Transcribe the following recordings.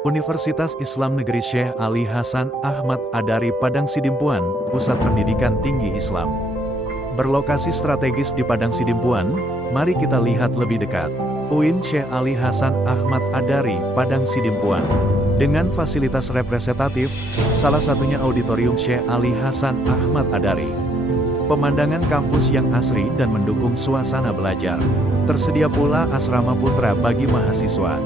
Universitas Islam Negeri Syekh Ali Hasan Ahmad Adari Padang Sidimpuan, Pusat Pendidikan Tinggi Islam. Berlokasi strategis di Padang Sidimpuan, mari kita lihat lebih dekat. UIN Syekh Ali Hasan Ahmad Adari Padang Sidimpuan. Dengan fasilitas representatif, salah satunya Auditorium Syekh Ali Hasan Ahmad Adari. Pemandangan kampus yang asri dan mendukung suasana belajar. Tersedia pula asrama putra bagi mahasiswa.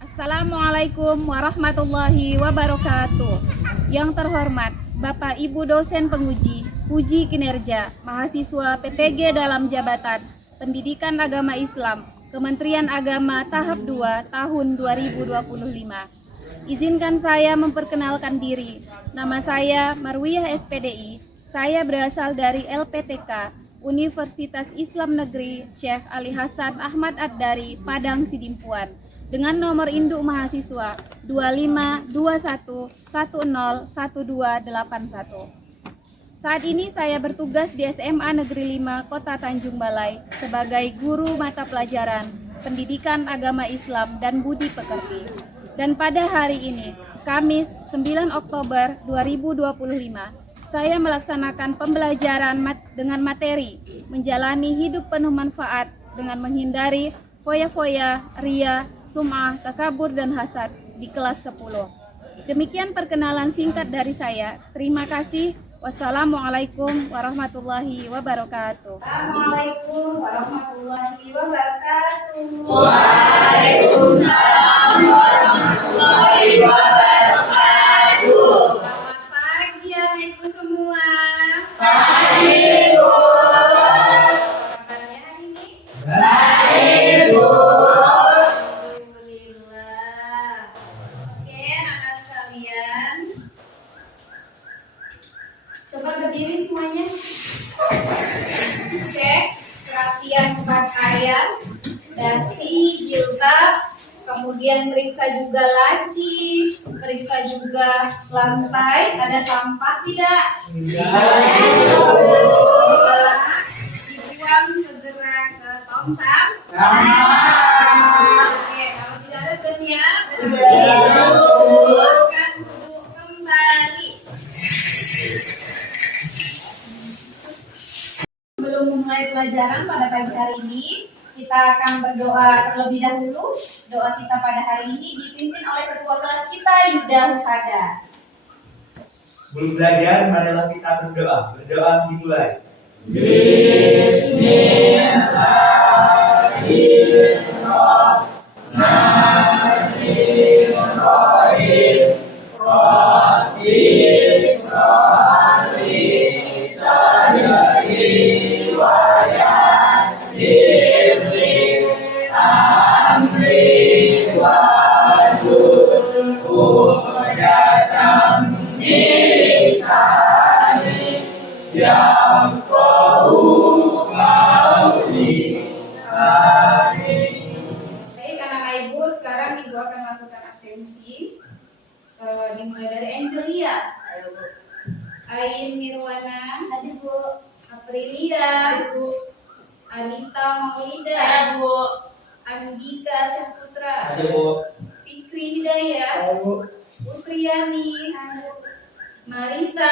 Assalamualaikum warahmatullahi wabarakatuh. Yang terhormat Bapak Ibu dosen penguji, uji kinerja, mahasiswa PPG dalam jabatan Pendidikan Agama Islam, Kementerian Agama tahap 2 tahun 2025. Izinkan saya memperkenalkan diri. Nama saya Marwiyah SPDI. Saya berasal dari LPTK Universitas Islam Negeri Syekh Ali Hasan Ahmad Adari Padang Sidimpuan, dengan nomor induk mahasiswa 2521101281. Saat ini saya bertugas di SMA Negeri 5 Kota Tanjung Balai sebagai guru mata pelajaran Pendidikan Agama Islam dan Budi Pekerti. Dan pada hari ini, Kamis 9 Oktober 2025, saya melaksanakan pembelajaran dengan materi menjalani hidup penuh manfaat dengan menghindari foya-foya, ria, sum'ah, takabur, dan hasad di kelas 10. Demikian perkenalan singkat dari saya. Terima kasih. Wassalamualaikum warahmatullahi wabarakatuh. Assalamualaikum warahmatullahi wabarakatuh. Waalaikumsalam warahmatullahi wabarakatuh. Selamat pagi Bapak Ibu semua. Baik, Bu. Kabarnya hari ini? Baik, Bu. Alhamdulillah. Oke, anak sekalian, coba berdiri semuanya. Cek kerapian pakaian, dasi, jilbab, kemudian periksa juga laci, periksa juga lantai, ada sampah tidak? Dibuang segera ke tong sampah. Oke, kalau tidak ada sudah siap? Silakan duduk kembali. Sebelum memulai pelajaran pada pagi hari ini, kita akan berdoa terlebih dahulu. Doa kita pada hari ini dipimpin oleh ketua kelas kita, Yuda Husada. Sebelum belajar, marilah kita berdoa. Berdoa dimulai. Baik, anak ibu, sekarang ibu akan melakukan absensi. Dimulai dari Angelia. Ain Nirwana. Hadir, Bu. Apa Aprilia, Anita Maulida, Saya, Bu. Andika Syahputra, Ada Bu. Fikri Hidayat, Putriani, Marisa,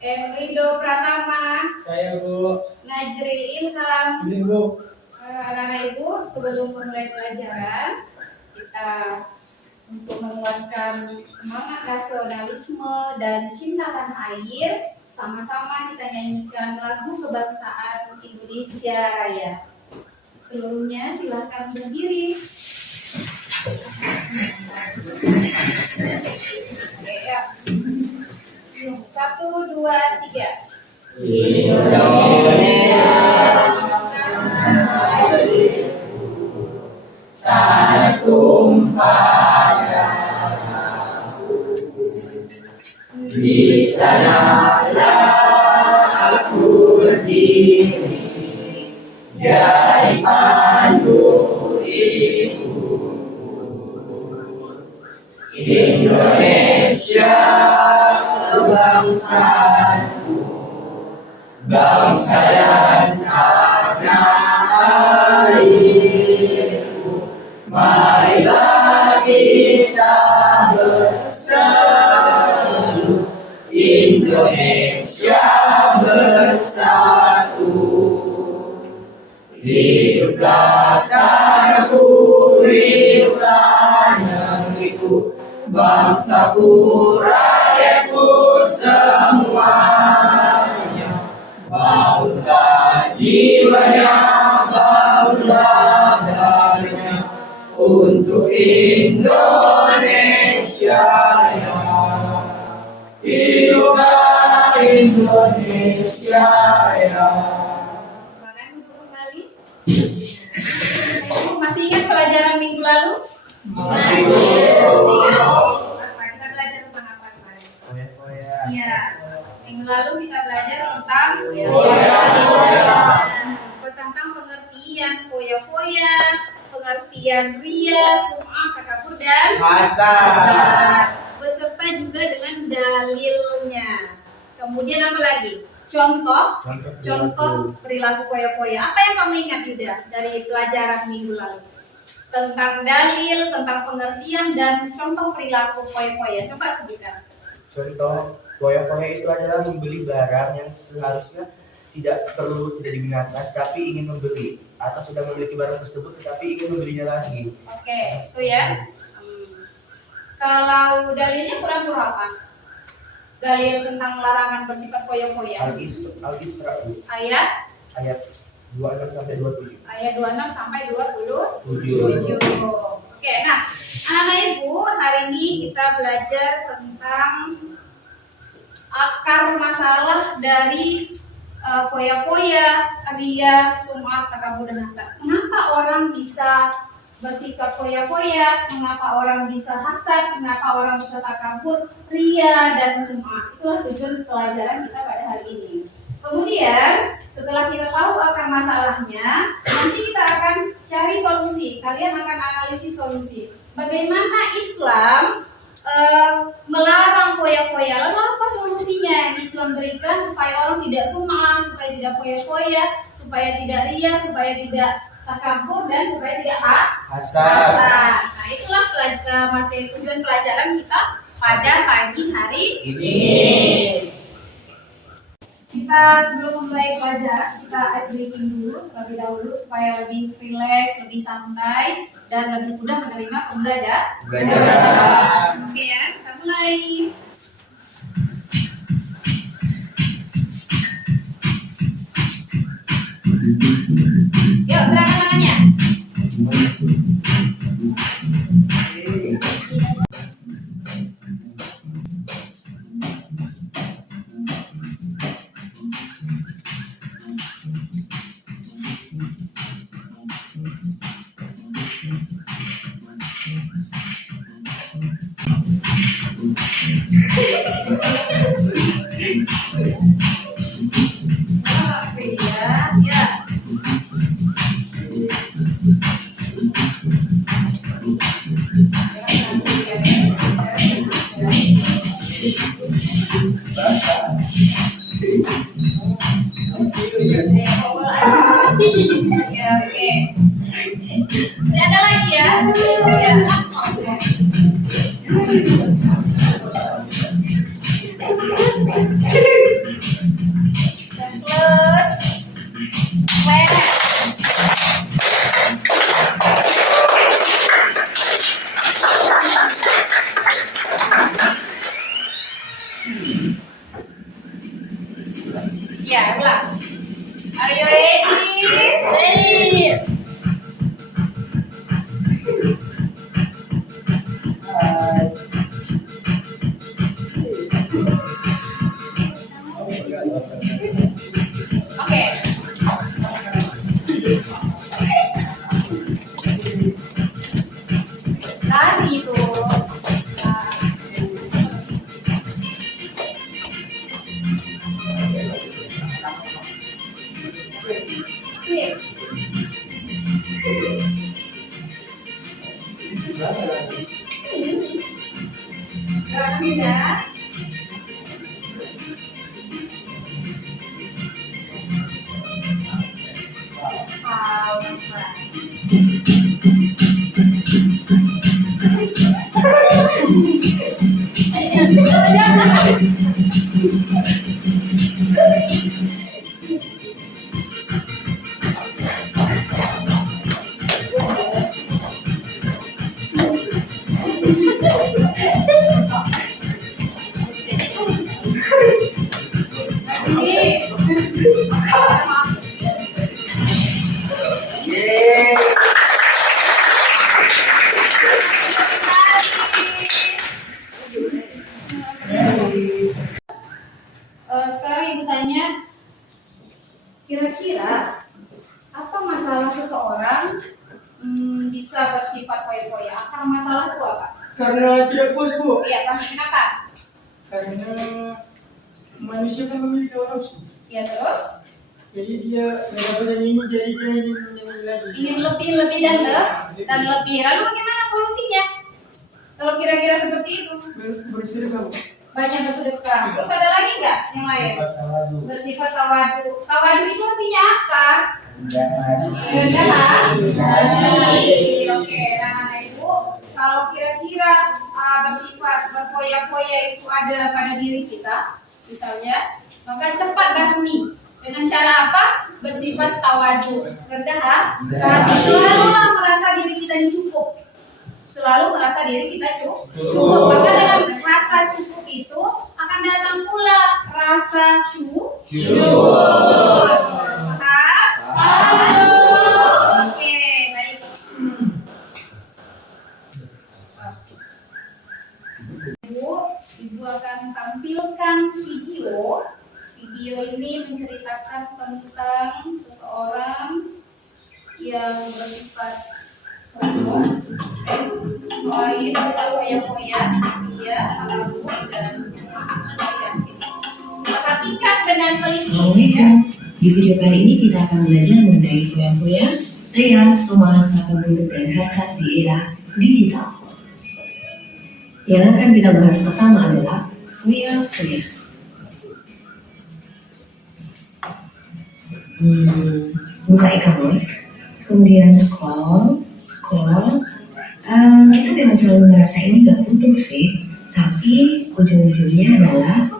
Emrido Pratama, Saya Bu. Najril Ilham. Ini Bu. Anak-anak ibu, sebelum memulai pelajaran, kita untuk menguatkan semangat nasionalisme dan cinta tanah air, sama-sama kita nyanyikan lagu kebangsaan Indonesia Raya. Seluruhnya silakan berdiri. Oke, ya. 1, 2, 3. Indonesia tanah tumpah darahku, di sanalah aku berdiri, jadi pandu Indonesia kebangsaanku, bangsa dan tanah airku. Marilah kita bersatu, Indonesia bersatu. Hiduplah tanahku, hiduplah negeriku, bangsaku, rakyatku semuanya. Bangunlah jiwanya, bangunlah darinya, untuk Indonesia Raya. Hiduplah Indonesia Raya. Silakan duduk kembali. Ibu masih ingat pelajaran minggu lalu? Masih. Apa kita belajar tentang apa kemarin? Iya. Minggu lalu kita belajar tentang tentang pengertian foya-foya, pengertian ria, sum'ah, takabur dan Hasad. beserta juga dengan dalilnya. Kemudian apa lagi? Contoh perilaku foya-foya. Apa yang kamu ingat Yuda dari pelajaran minggu lalu? Tentang dalil, tentang pengertian dan contoh perilaku foya-foya. Coba sebutkan. Contoh foya-foya itu adalah membeli barang yang seharusnya tidak digunakan tapi ingin membeli, atau sudah memiliki barang tersebut tetapi ingin membelinya lagi. Oke, itu ya. Kalau dalilnya Quran surah apa? Dalil tentang larangan bersifat foya-foya. Al-Isra Ayat ayat 26 sampai 27. ayat 26 sampai 27. Oke, nah, anak ibu, hari ini kita belajar tentang akar masalah dari foya-foya, ria, sum'ah, takabur dan hasad. Kenapa orang bisa bersikap foya-foya? Mengapa orang bisa hasad? Kenapa orang bisa takabur, ria dan sum'ah? Itulah tujuan pelajaran kita pada hari ini. Kemudian setelah kita tahu akar masalahnya, nanti kita akan cari solusi. Kalian akan analisis solusi. Bagaimana Islam melarang foya-foya? Lalu apa solusinya yang Islam berikan supaya orang tidak sum'ah, supaya tidak foya-foya, supaya tidak ria, supaya tidak takabur dan supaya tidak hasad. Nah, itulah materi tujuan pelajaran kita pada pagi hari Ini Kita sebelum memulai pelajaran, kita ice breaking dulu terlebih dahulu supaya lebih rileks, lebih santai dan lebih mudah menerima pembelajaran. Oke ya, kita mulai. Yuk, gerakan tangannya. Oke ya, ya. Masih ada lagi ya? Ya. Plus leret. Ya, ulang. Are you ready? Ready. Oke. Tadi itu. Sip. Gerakan ya. Sekarang ibu tanya, kira-kira apa masalah seseorang bisa bersifat foya-foya? Akar masalah itu apa? Karena tidak puas, Bu. Iya, karena kenapa? Karena manusia kan memiliki nafsu. Ya terus, Jadi dia mendapatkan ini, jadi dia ingin lagi. ingin lebih dan lebih. Lalu bagaimana solusinya? Kalau kira-kira seperti itu, Bersedekah, Bu. banyak bersedekah. Terus ada lagi nggak yang lain? Bersifat tawadu. Tawadu itu artinya apa? Rendah hati. Oke, nah ibu, kalau kira-kira bersifat berfoya-foya itu ada pada diri kita, misalnya, maka cepat basmi. Dengan cara apa? Bersifat tawadu, rendah hati. Selalulah merasa diri kita ini cukup. Selalu merasa diri kita cukup. Maka dengan rasa cukup itu akan datang pula rasa syukur. Oke, baik. Ibu akan tampilkan video. Video ini menceritakan tentang seseorang yang bersifat sombong. Seorang ini bersifat foya-foya, dia mengaku dan perhatikan dengan teliti. Assalamualaikum. Di video kali ini kita akan belajar mengenai foya-foya, ria, sumah, takabur, dan hasad di era digital. Yang akan kita bahas pertama adalah foya-foya. Buka e-commerce, kemudian scroll. Kita memang selalu merasa ini nggak butuh sih, tapi ujung-ujungnya adalah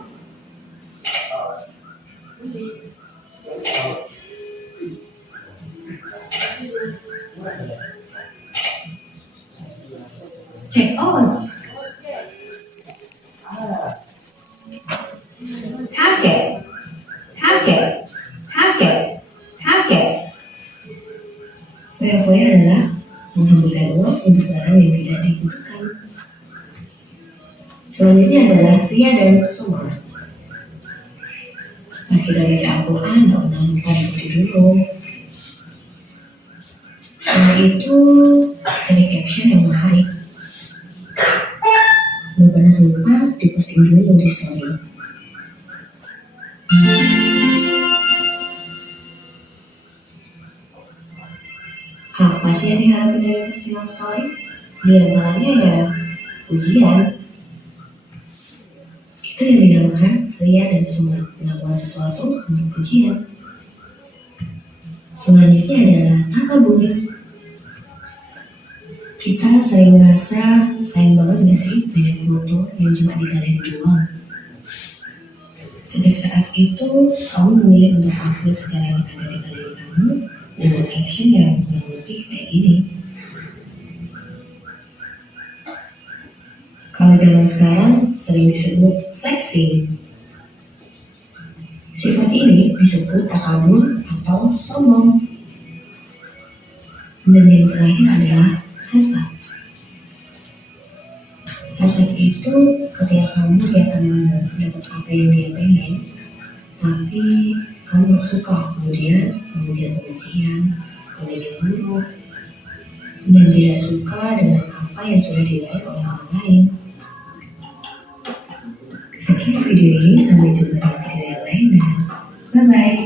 check out. Target. Foya-foya adalah mengambilkan uang untuk barang yang tidak dibutuhkan. Selanjutnya adalah ria dan sumah. Pas kita baca Al-Quran, nggak pernah lupa diikuti dulu. Setelah itu cari caption yang menarik. Nggak pernah lupa diposting dulu di story. Apa sih yang diharapkan dari postingan story? Di antaranya ya pujian. Itu yang dinamakan ria dan sumah, melakukan sesuatu untuk pujian. Selanjutnya adalah takabur. Kita sering ngerasa sayang banget gak sih banyak foto yang cuma di galeri doang. Sejak saat itu, kamu memilih untuk upload segala yang ada di galeri kamu dengan caption yang kurang lebih kayak gini. Kalau zaman sekarang sering disebut flexing. Sifat ini disebut takabur atau sombong. Dan yang terakhir adalah hasad. Hasad itu ketika kamu lihat temanmu dapat apa yang dia pengen, tapi kamu gak suka, kemudian mengejar kebencian, komedi buruk, dan tidak suka dengan apa yang sudah diraih oleh orang lain. Sekian video ini, sampai jumpa di video yang lain dan bye-bye.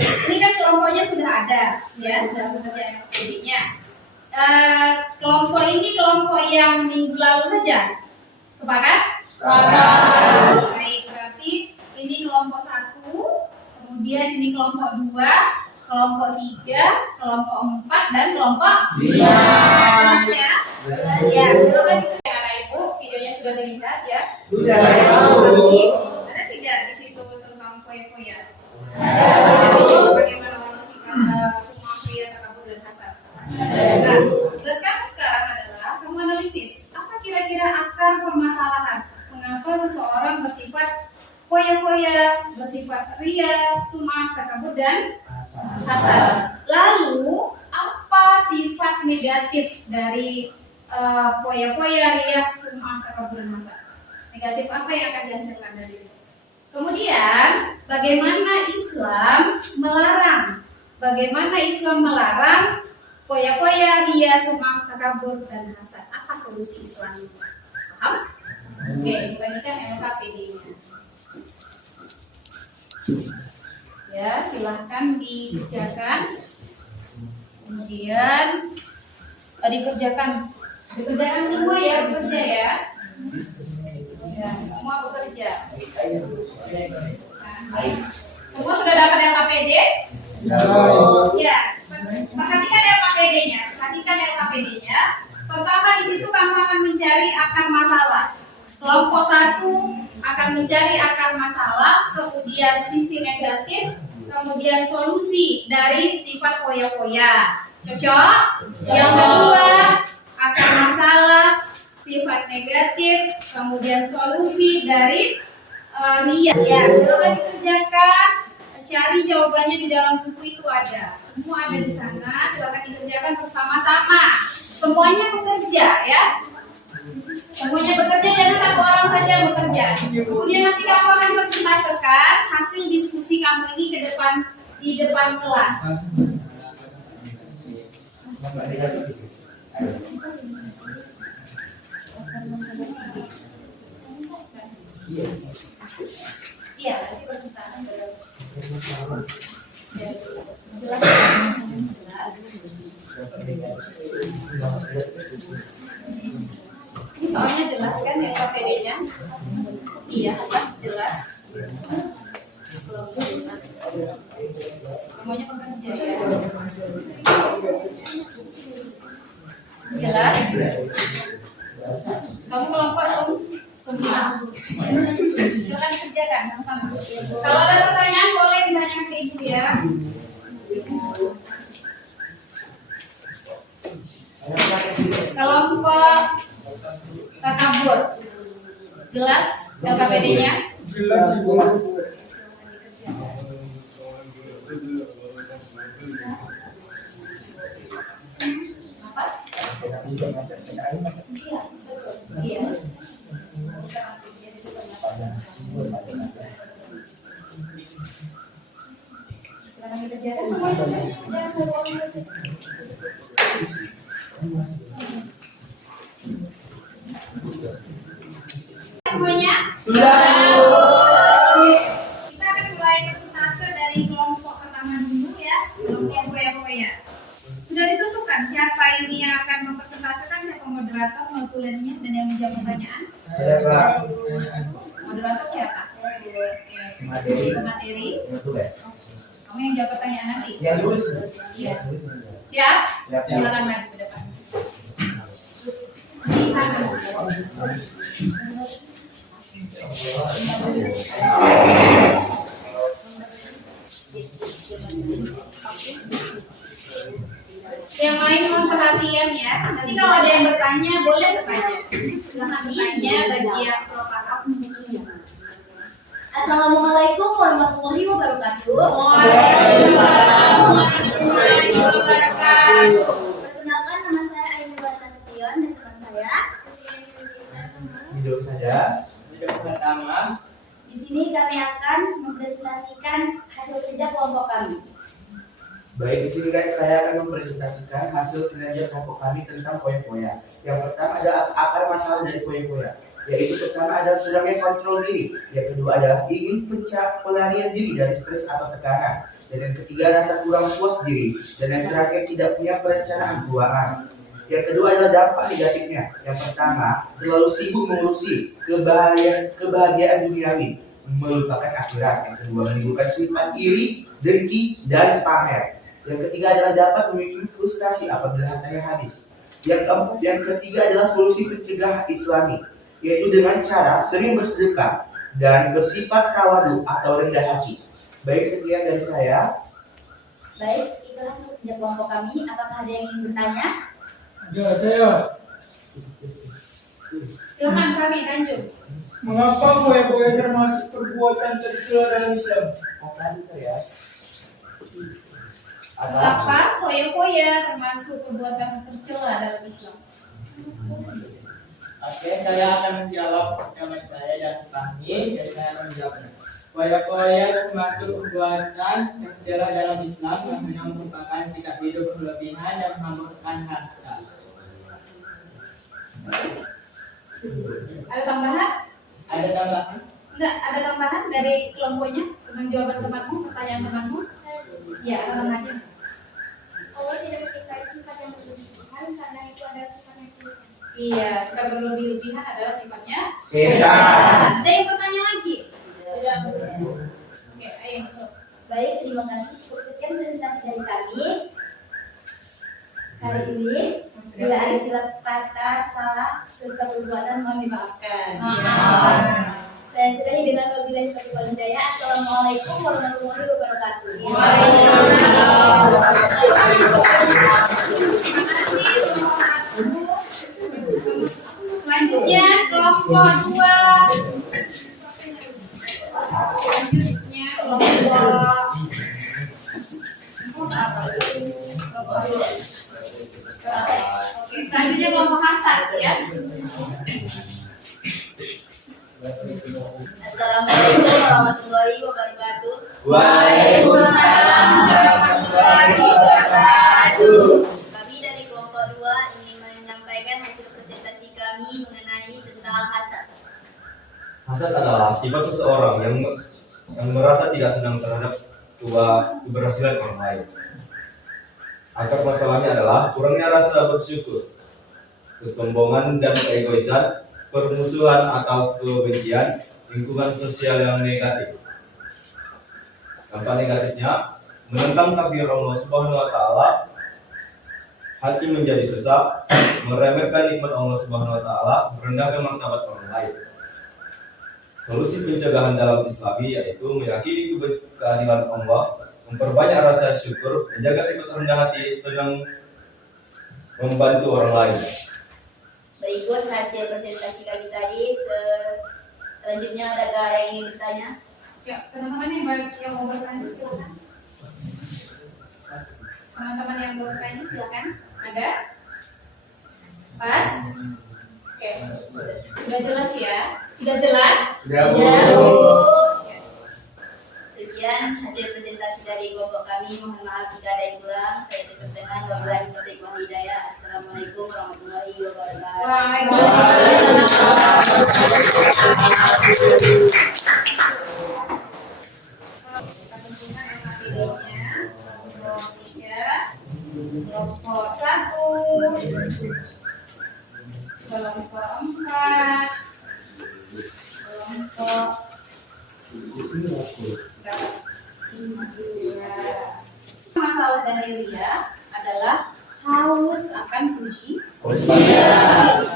Ini kan kelompoknya sudah ada ya dalam pekerjaan LPD-nya. Kelompok ini kelompok yang minggu lalu saja. Sepakat? Sepakat. Baik, berarti ini kelompok 1, kemudian ini kelompok 2, kelompok 3, kelompok 4 dan kelompok 5. Jelas ya? Jelas ya. Silakan itu anak Ibu, videonya sudah dilihat ya. Sudah. Ada tidak di situ tentang foya-foya? Ada. Bagaimana mengatasi semua foya, takabur dan hasad? Nah, tugas kamu sekarang adalah kamu analisis apa kira-kira akar permasalahan mengapa seseorang bersifat foya-foya, bersifat ria, sum'ah, takabur dan hasad. Lalu apa sifat negatif dari foya-foya, ria, sum'ah, takabur dan hasad? Negatif apa yang akan dihasilkan dari itu? Kemudian bagaimana Islam melarang? Bagaimana Islam melarang foya-foya, ria, sum'ah, takabur dan hasad? Apa solusi Islam? Paham? Oke, bagikan LKPD-nya. Ya, silahkan dikerjakan. Kemudian dikerjakan semua ya, bekerja ya. Ya, semua bekerja. Nah, semua sudah dapat LKPD? Ya, perhatikan LKPD-nya. Pertama di situ kamu akan mencari akar masalah. Kelompok 1 akan mencari akar masalah, kemudian sisi negatif, kemudian solusi dari sifat foya-foya. Cocok? Yang kedua, akar masalah, sifat negatif, kemudian solusi dari ria. Ya, silakan dikerjakan. Cari jawabannya di dalam buku itu ada. Semua ada di sana. Silakan dikerjakan bersama-sama. Semuanya bekerja ya. Semuanya bekerja, jangan satu orang saja bekerja. Kemudian nanti kamu akan presentasikan hasil diskusi kamu ini di depan kelas. Iya, nanti presentasi. Ya, jelas. Ini soalnya jelas kan ya KPD-nya? Iya, jelas. Semuanya bekerja ya. Jelas? Kamu kelompok semua. Silakan kerjakan sama-sama. Kalau ada pertanyaan boleh ditanyakan ke Ibu ya. Kelompok takabur. Jelas LKPD-nya? Jelas Ibu. Apa? Iya. Silakan dikerjakan semuanya. Jangan satu orang saja. Semuanya? Sudah. Kita akan mulai persentase dari kelompok pertama dulu ya, kelompok foya-foya. Sudah ditentukan siapa ini yang akan mempresentasekan, siapa moderator, notulennya, dan yang menjawab pertanyaan? Saya Pak. Moderator siapa? Materi. Betul ya? Kamu kelompoknya yang jawab pertanyaan nanti. Yang lurus. Iya. Siap? Siap. Silakan maju ke depan. Di sana. Yang lain mohon perhatian ya. Nanti kalau ada yang bertanya boleh bertanya. Silakan bertanya bagi yang belum paham. Assalamualaikum warahmatullahi wabarakatuh. Waalaikumsalam warahmatullahi wabarakatuh. Perkenalkan, nama saya Ainur Nasution dan teman saya. Video saja. Video pertama. Di sini kami akan mempresentasikan hasil kerja kelompok kami. Baik, di sini guys saya akan mempresentasikan hasil kinerja kelompok kami tentang foya-foya. Yang pertama ada akar masalah dari foya-foya, yaitu pertama adalah kurangnya kontrol diri. Yang kedua adalah ingin pelarian diri dari stres atau tekanan. Dan yang ketiga rasa kurang puas diri. Dan yang terakhir tidak punya perencanaan keuangan. Yang kedua adalah dampak negatifnya. Yang pertama, terlalu sibuk mengurusi kebahagiaan duniawi, melupakan akhirat. Yang kedua, menimbulkan sifat iri, dengki, dan pamer. Yang ketiga adalah dapat memicu frustasi apabila hartanya habis. Yang ketiga adalah solusi pencegah Islami, yaitu dengan cara sering bersedekah dan bersifat tawadu atau rendah hati. Baik, sekian dari saya. Baik, itu hasil kerja kelompok kami. Apakah ada yang ingin bertanya? Ada saya. Silakan kami lanjut. Mengapa foya-foya termasuk perbuatan tercela dalam Islam? Apa itu ya? Apa foya-foya termasuk perbuatan tercela dalam Islam? Oke, saya akan menjawab teman saya dan kami, jadi saya akan menjawabnya. Foya-foya termasuk perbuatan tercela dalam Islam yang merupakan sikap hidup berlebihan dan memamurkan harta. Ada tambahan? Ada tambahan? Enggak, ada tambahan dari kelompoknya tentang jawaban temanmu, pertanyaan temanmu? Ya, teman aja. Allah tidak menyukai sifat yang berlebihan karena itu adalah sifatnya sendiri. Iya, sikap berlebih-lebihan adalah sifatnya Setan. Ada yang bertanya lagi? Tidak. Oke, ayo. Baik, terima kasih. Cukup sekian presentasi dari kami. Hari ini, bila ada silap kata, salah, serta perbuatan mohon dimaafkan. Saya sudahi dengan wabillahi taufiq wal hidayah. Assalamualaikum warahmatullahi wabarakatuh. Selanjutnya kelompok 2. Selanjutnya kelompok Oke, selanjutnya kelompok Hasan ya. Assalamualaikum warahmatullahi wabarakatuh. Waalaikumsalam warahmatullahi wabarakatuh. Kami dari kelompok 2 ingin menyampaikan hasil presentasi kami mengenai tentang hasad. Hasad adalah sifat seseorang yang merasa tidak senang terhadap keberhasilan orang lain. Akar masalahnya adalah kurangnya rasa bersyukur, kesombongan dan keegoisan, permusuhan atau kebencian, lingkungan sosial yang negatif. Dampak negatifnya, menentang takdir Allah Subhanahu wa taala, hati menjadi sesak, meremehkan nikmat Allah Subhanahu wa taala, merendahkan martabat orang lain. Solusi pencegahan dalam Islami yaitu meyakini keadilan Allah, memperbanyak rasa syukur, menjaga sifat rendah hati, senang membantu orang lain. Berikut hasil presentasi kami tadi. Selanjutnya ada yang ingin bertanya? Ya, teman-teman yang mau bertanya silakan. Teman-teman yang mau bertanya silakan. Ada? Pas? Oke. Sudah jelas ya? Sudah jelas? Sekian hasil presentasi dari kelompok kami. Mohon maaf jika ada yang kurang. Saya tutup dengan wabillahi taufiq wal hidayah. Assalamualaikum warahmatullahi wabarakatuh. Kelompok 1, kelompok 4, kelompok 13. dari ria adalah haus akan puji,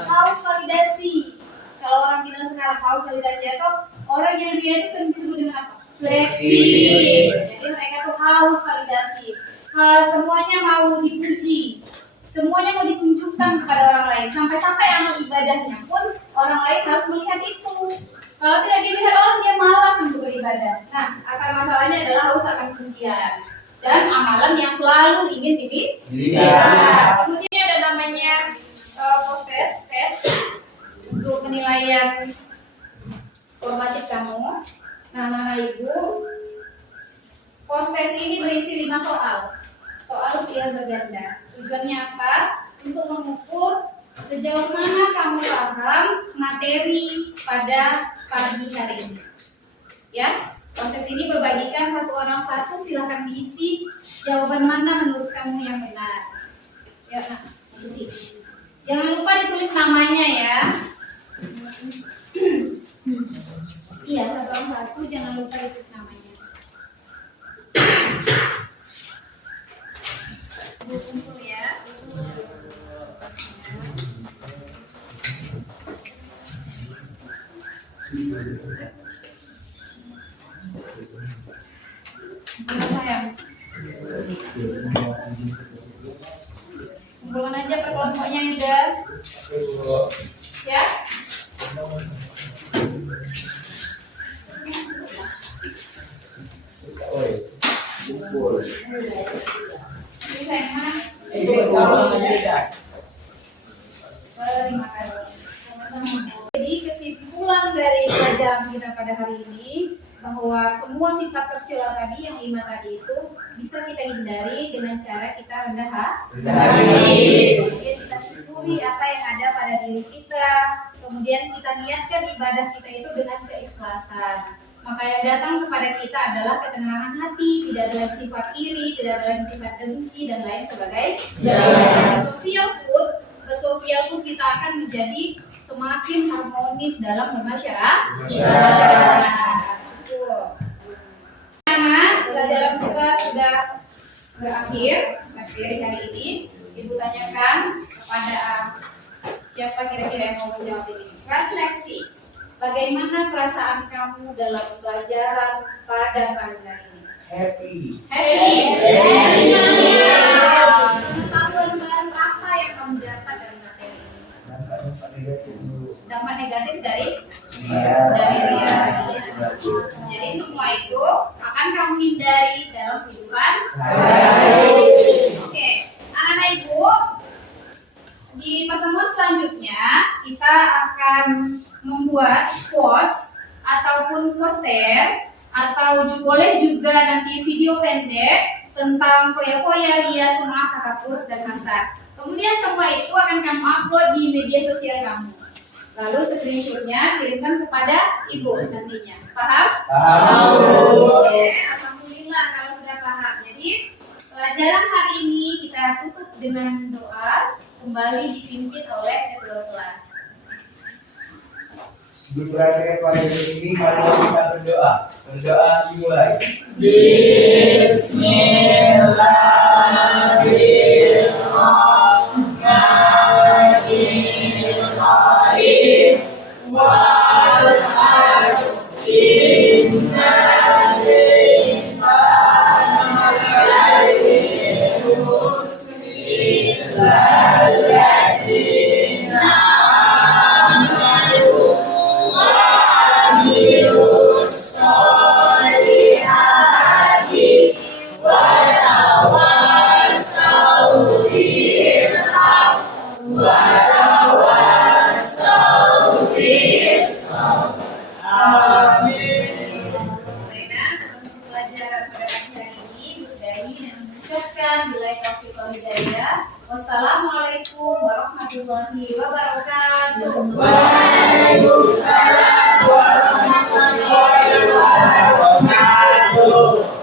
haus validasi. Kalau orang bilang sekarang haus validasi atau orang yang ria itu sering disebut dengan apa? Fleksi. Jadi mereka tuh haus validasi. Semuanya mau dipuji, semuanya mau ditunjukkan kepada orang lain. Sampai-sampai amal ibadahnya pun orang lain harus melihat itu. Kalau tidak dilihat orang, dia malas untuk beribadah. Nah, akar masalahnya adalah haus akan pujian dan amalan yang selalu ingin dilihat. Kemudian ada namanya tes untuk penilaian formatif kamu. Nah, anak ibu, tes ini berisi 5 soal. Soal pilihan berganda. Tujuannya apa? Untuk mengukur sejauh mana kamu paham materi pada pagi hari ini. Ya, proses ini berbagikan satu orang satu. Silahkan diisi jawaban mana menurut kamu yang benar. Ya, nah, isi. Jangan lupa ditulis namanya ya. Iya, satu orang satu. Jangan lupa ditulis namanya. Kumpul ya. Mana sayang? Kumpulkan aja per kelompoknya udah. Ya. Ini sayang mana? Terima kasih. Jadi kesimpulan dari pelajaran kita pada hari ini bahwa semua sifat tercela tadi yang 5 tadi itu bisa kita hindari dengan cara kita rendah hati. Kemudian kita syukuri apa yang ada pada diri kita. Kemudian kita niatkan ibadah kita itu dengan keikhlasan. Maka yang datang kepada kita adalah ketenangan hati, tidak ada lagi sifat iri, tidak ada lagi sifat dengki dan lain sebagainya. Bersosial pun kita akan menjadi semakin harmonis dalam bermasyarakat. Karena pelajaran kita sudah berakhir materi hari ini, Ibu tanyakan kepada siapa kira-kira yang mau menjawab ini. Refleksi, bagaimana perasaan kamu dalam pelajaran pada pagi hari ini? Happy. Pengetahuan baru apa yang kamu dapat dari materi ini? Dampak negatif dari ria. Jadi semua itu akan kamu hindari dalam kehidupan. Oke, anak-anak ibu, di pertemuan selanjutnya kita akan membuat quotes ataupun poster atau boleh juga nanti video pendek tentang foya-foya, ria, sum'ah, takabur, dan hasad. Kemudian semua itu akan kamu upload di media sosial kamu. Lalu screenshotnya kirimkan kepada ibu nantinya. Paham? Paham. Oke, alhamdulillah kalau sudah paham. Jadi pelajaran hari ini kita tutup dengan doa, kembali dipimpin oleh ketua kelas. Sebelum berakhir pada ini, mari kita berdoa. Berdoa dimulai. Wassalamualaikum warahmatullahi wabarakatuh. Waalaikumsalam warahmatullahi wabarakatuh.